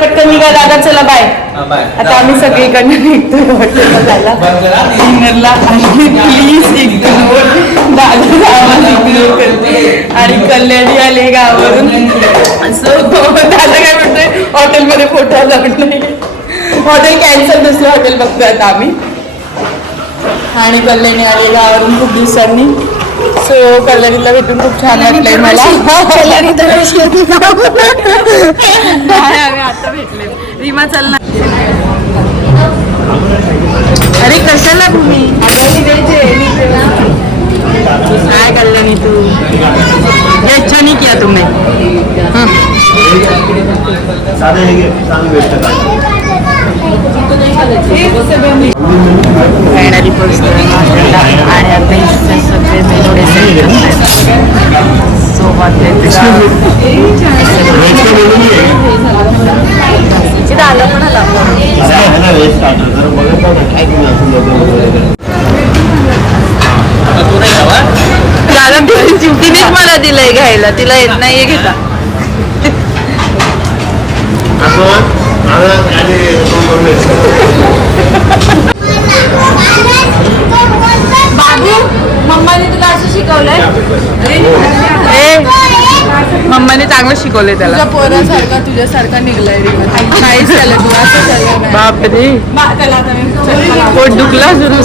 पटकन निघा दादा, चला बाय. आता आम्ही सगळीकडनं निघतोय हॉटेलला जायला डिनरला. आणि प्लीज इग्नोर दादा आम्हाला इग्नोर करते. आणि कल्याणी आले गावावरून. सो दादा काय म्हणतोय हॉटेलमध्ये फोटो अलाउड नाही. हॉटेल कॅन्सल, दुसरं हॉटेल बघतोय आता आम्ही. आणि कल्याणी आले गावावरून खूप दिवसांनी. सो कल्याणीला भेटून खूप छान वाटलंय मला. कल्याणी तर आम्ही आता भेटले. रीमा चल ना. अरे कशाला तुम्ही काय कल्याणी तू ये अच्छा नहीं किया तुमने. फायनली पोहोचतोय आणि आता सगळे मेनू डिसाईड सोबत आलं पण आला. तिनेच मला दिलंय घ्यायला, तिला येत नाहीये घेता. बाबू मम्माने तुला असं शिकवलंय. मम्माने चांगलं शिकवलंय त्याला. पोरासारखा तुझ्यासारखा निघलाय रे. नाहीच झालं तू असं झालं. बापरे पोट दुखला सुरू.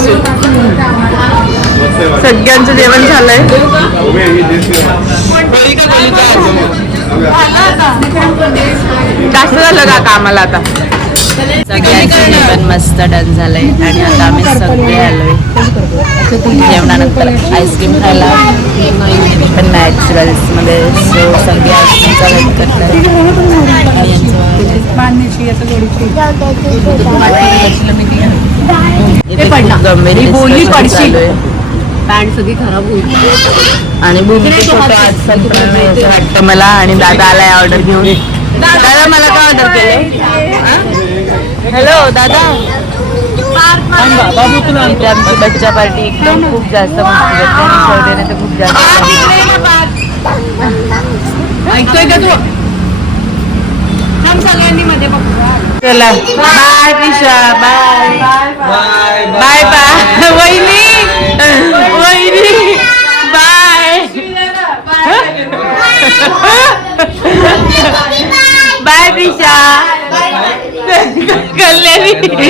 सगळ्यांचं जेवण झालंय. जास्त झालं का आम्हाला आता. सगळ्यांचं जेवण मस्त डन झालंय आणि आता आम्ही सगळे आलोय जेवणानंतर आईस्क्रीम खायला पण नॅचरल्स मध्ये. सो सगळे आईस्क्रीमचा वेट करतात. पॅन्ट सगळी खराब होईल आणि बुंदीचे फोटो आज संपणार नाही असं वाटतं मला. आणि दादा आलाय ऑर्डर घेऊन. दादा मला काय ऑर्डर केले. हॅलो दादा. आमची बच्चा पार्टी एकदम खूप जास्त मस्ती करते आणि शौर्यने तर खूप जास्त ऐकतोय का तू. सगळ्यांनी मध्ये बघ. चला bye Pisha. Bye bye bye bye.